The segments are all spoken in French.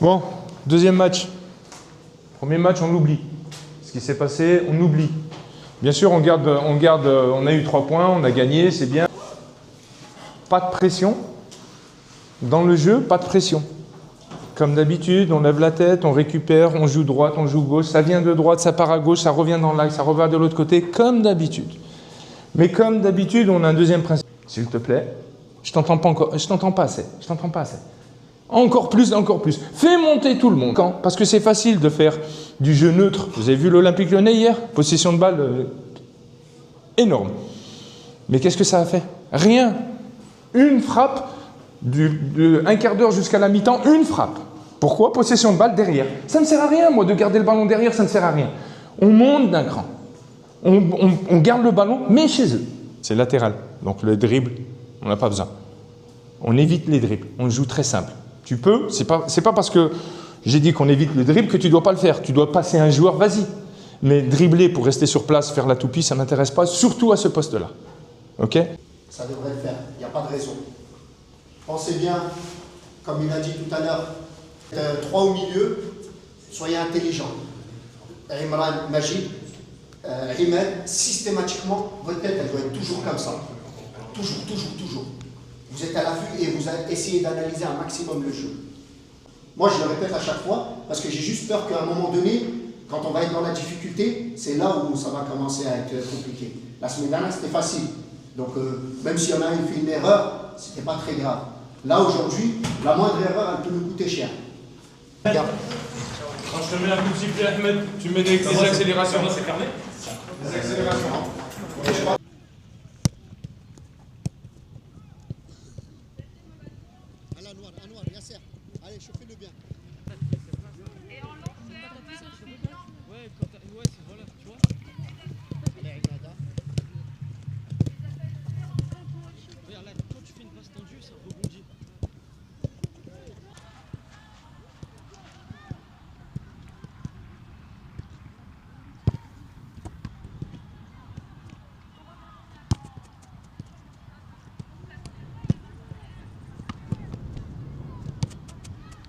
Bon, deuxième match. Premier match, on oublie. Ce qui s'est passé, on oublie. Bien sûr, on a eu 3 points, on a gagné, c'est bien. Pas de pression. Dans le jeu, pas de pression. Comme d'habitude, on lève la tête, on récupère, on joue droite, on joue gauche. Ça vient de droite, ça part à gauche, ça revient dans l'axe, ça revient de l'autre côté, comme d'habitude. Mais comme d'habitude, on a un deuxième principe. S'il te plaît, je t'entends pas encore, je t'entends pas assez, je t'entends pas assez. Encore plus, encore plus. Fais monter tout le monde. Quand? Parce que c'est facile de faire du jeu neutre. Vous avez vu l'Olympique Lyonnais hier? Possession de balle énorme. Mais qu'est-ce que ça a fait? Rien. Une frappe, un quart d'heure jusqu'à la mi-temps, une frappe. Pourquoi? Possession de balle derrière. Ça ne sert à rien, moi, de garder le ballon derrière, ça ne sert à rien. On monte d'un cran. On garde le ballon, mais chez eux. C'est latéral. Donc le dribble, on n'a pas besoin. On évite les dribbles. On joue très simple. Tu peux, c'est pas parce que j'ai dit qu'on évite le dribble que tu ne dois pas le faire. Tu dois passer un joueur, vas-y. Mais dribbler pour rester sur place, faire la toupie, ça ne m'intéresse pas, surtout à ce poste-là. OK? Ça devrait le faire, il n'y a pas de raison. Pensez bien, comme il a dit tout à l'heure, 3 au milieu, soyez intelligents. Imran, Majid, Imad, systématiquement, votre tête, elle doit être toujours comme ça. Toujours, toujours, toujours. Vous êtes à l'affût et vous essayez d'analyser un maximum le jeu. Moi, je le répète à chaque fois, parce que j'ai juste peur qu'à un moment donné, quand on va être dans la difficulté, c'est là où ça va commencer à être compliqué. La semaine dernière, c'était facile. Donc, même s'il y en a une fait une erreur, c'était pas très grave. Là, aujourd'hui, la moindre erreur, elle peut nous coûter cher. Regarde. Quand je te mets un coup de sifflet, Ahmed, tu mets des accélérations. C'est fermé. Des accélérations. Anwar, Yasser. Allez, chauffez-le bien. Et en long, Ouais, voilà, tu vois. Allez, Imada. Regarde là, quand tu fais une passe tendue, ça rebondit.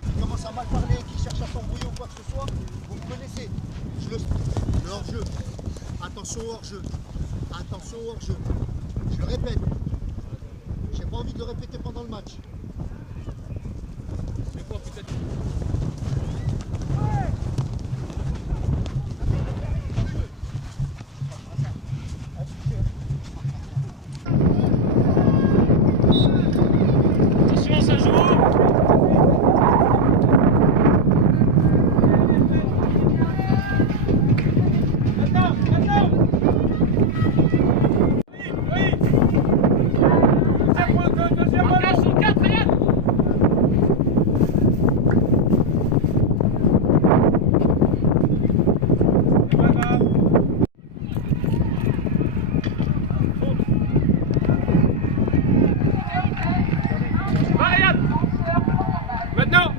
Qui commence à mal parler, qui cherche à s'embrouiller ou quoi que ce soit, vous me connaissez. Le hors-jeu. Attention au hors-jeu. Attention au hors-jeu. Je le répète. J'ai pas envie de le répéter pendant le match. C'est quoi peut-être? Attention, ça joue.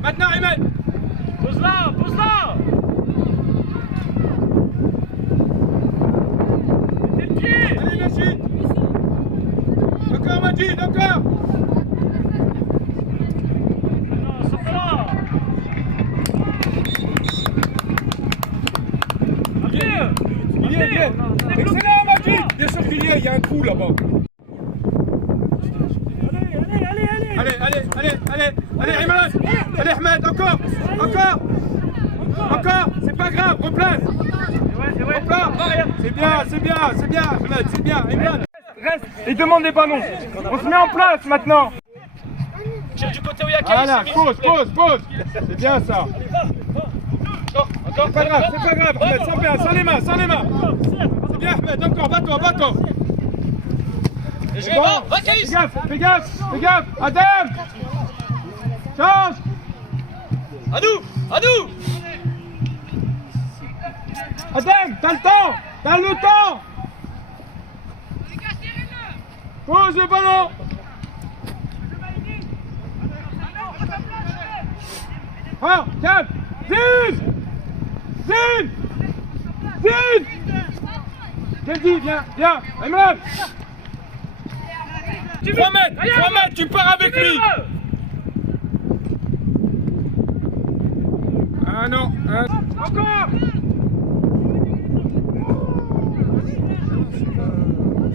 Maintenant, Ahmed. Pose-la, pose-la. C'est le pied. Allez, Majid. Encore, Majid, encore. Non, sors-la. Bien. Il y est. Excellent, Majid. Bien sûr qu'il y est, il y a un trou là-bas. Allez, Imad. Allez, Ahmed, encore. C'est pas grave, replace. C'est bien, Ahmed, c'est bien, Imad. Reste et demande des ballons. On se met en place maintenant. Tire du côté où il y a Voilà, Kaïs. pause. C'est bien ça. C'est pas grave, Ahmed, sans les mains. C'est bien, Ahmed, encore, bats-toi. Et je vais voir, va Kaïs. Fais gaffe. Adam. Change. À nous. Adam, t'as le temps. Pose le ballon. Ah, calme. Zine. Kenji, viens. Emran. 3 mètres, tu pars avec lui. Encore.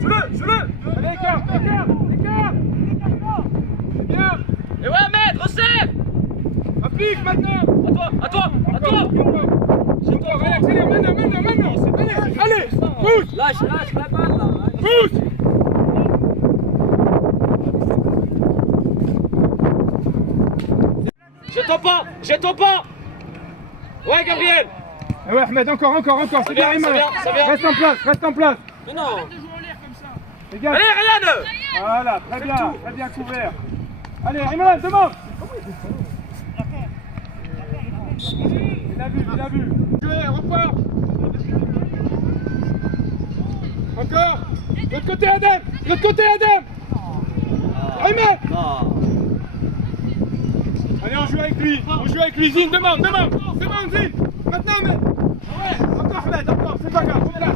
Joue-le. Allez, écart. Bien. Et ouais, maître, resserre. Applique maintenant. À toi. C'est toi, allez, accélère, maintenant. Allez, pousse. Lâche la balle, là. Pousse. Jette-toi pas. Ouais, Gabriel. Ah ouais, Ahmed, encore, c'est bien, Ayman. ça vient. Reste en place. Mais non. Les gars. Allez, Ryan. Voilà, très bien couvert. Allez, Ayman, demande. Il a vu. Jouez, repart. Encore. L'autre côté, Adem. Ayman. Allez, on joue avec lui. Zine, demande, Zine. Maintenant, Ahmed. Ouais, encore, Ahmed, c'est pas grave. On est là.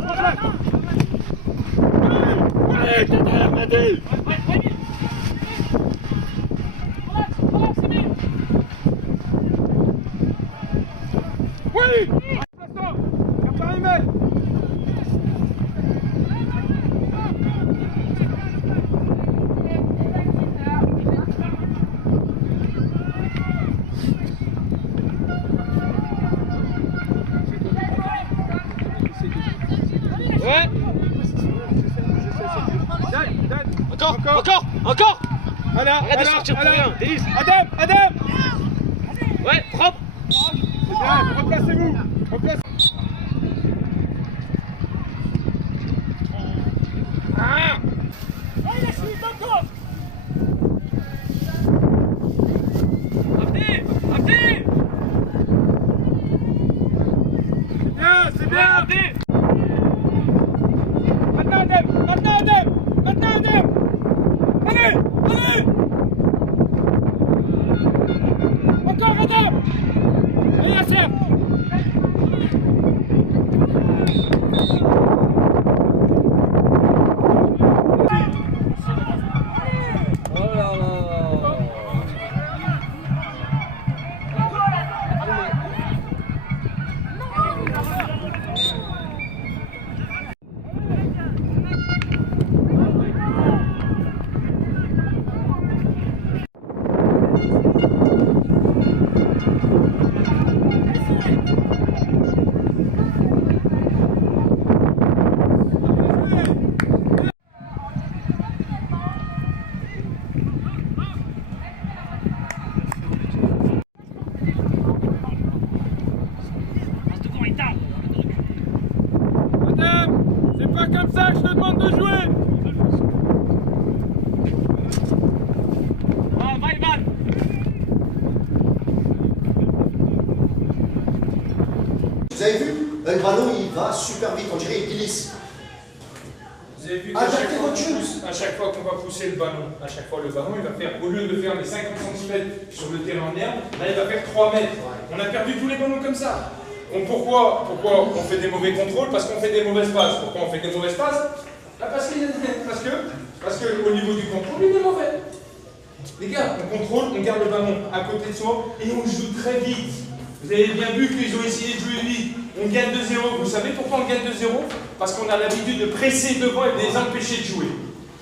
Ouais, t'es derrière, Mehdi. Oui. Attends, Ahmed. Ouais. Encore. Arrête de sortir pour rien, Délice. Adem. Ouais, propre. C'est bien, replacez-vous. Abdi. C'est bien, Abdi. Maintenant, Adem. Allez. Encore, Adem. Allez, Yasser. C'est pas comme ça que je te demande de jouer. Va, Ivan. Vous avez vu? Le ballon, il va super vite, on dirait il glisse. Vous avez vu Adaptez votre jeu. à chaque fois qu'on va pousser le ballon, il va faire, au lieu de faire les 50 cm sur le terrain en herbe, là il va faire 3 mètres. On a perdu tous les ballons comme ça. Donc pourquoi on fait des mauvais contrôles? Parce qu'on fait des mauvaises passes. Pourquoi on fait des mauvaises passes? Là, parce que au niveau du contrôle, il est mauvais. Les gars, on contrôle, on garde le ballon à côté de soi et on joue très vite. Vous avez bien vu qu'ils ont essayé de jouer vite. On gagne 2-0. Vous savez pourquoi on gagne 2-0? Parce qu'on a l'habitude de presser devant et de les empêcher de jouer.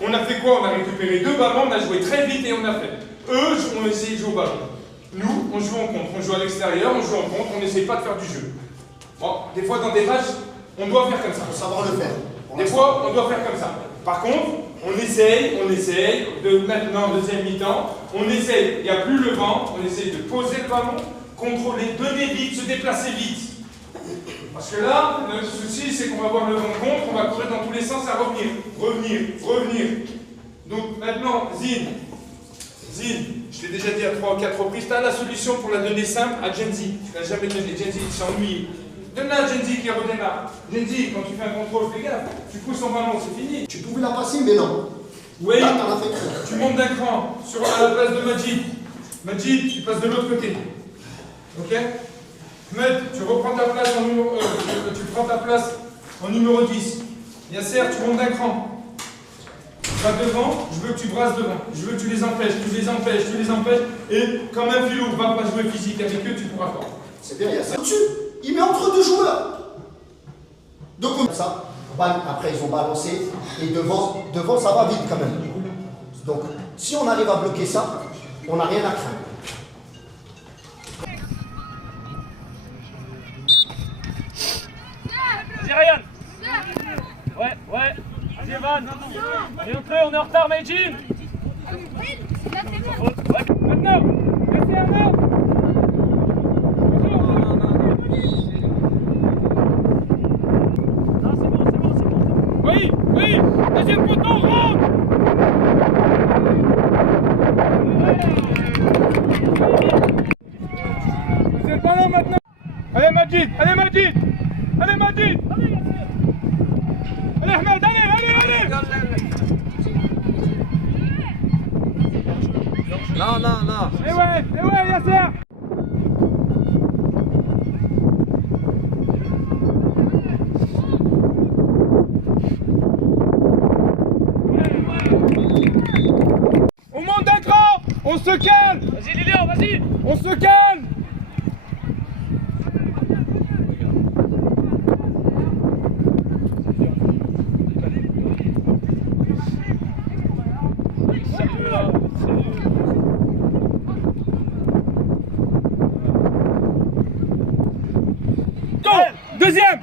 On a fait quoi? On a récupéré 2 ballons, on a joué très vite et on a fait. Eux ont essayé de jouer au ballon. Nous, on joue en contre. On joue à l'extérieur, on joue en contre, on n'essaye pas de faire du jeu. Bon, des fois dans des matchs, on doit faire comme ça. Faut savoir le faire. Des fois, on doit faire comme ça. Par contre, on essaye, de maintenant, deuxième mi-temps, on essaye, il n'y a plus le vent, on essaye de poser le ballon, contrôler, donner vite, se déplacer vite. Parce que là, le souci, c'est qu'on va avoir le vent contre, on va courir dans tous les sens à revenir. Donc maintenant, Zine, je t'ai déjà dit à 3 ou 4 reprises, tu as la solution pour la donner simple à Genzi. Tu l'as jamais donné, Genzi, il s'est ennuyé. Donne-la à Genzi qui redémarre. Genzi, quand tu fais un contrôle, fais gaffe, tu pousses ton ballon, c'est fini. Tu pouvais la passer, mais non. Oui, Là, t'en as fait trop. tu montes d'un cran à la place de Majid. Majid, tu passes de l'autre côté. Ok? Ahmed, tu reprends ta place en numéro, tu prends ta place en numéro 10. Yasser, tu montes d'un cran. Va devant, je veux que tu brasses devant. Je veux que tu les empêches, et comme un philo, va pas jouer physique avec eux, tu pourras pas. C'est bien, il y a ça. Au-dessus. Il met entre deux joueurs. Donc comme ça, après ils ont balancé et devant ça va vite quand même. Donc si on arrive à bloquer ça, on n'a rien à craindre. Vas-y Ryan. Ouais. Vas-y Evan. On est entré, on est en retard Meijin. Ouais, maintenant. Restez Arnaud. Non, c'est bon. Oui. Deuxième poteau, rentre. C'est le ballon maintenant. Allez Majid. Allez Ahmed, allez. Non. Eh ouais, Yasser. On monte d'un cran. On se calme. Vas-y Lilian, vas-y. On se calme. Deuxième.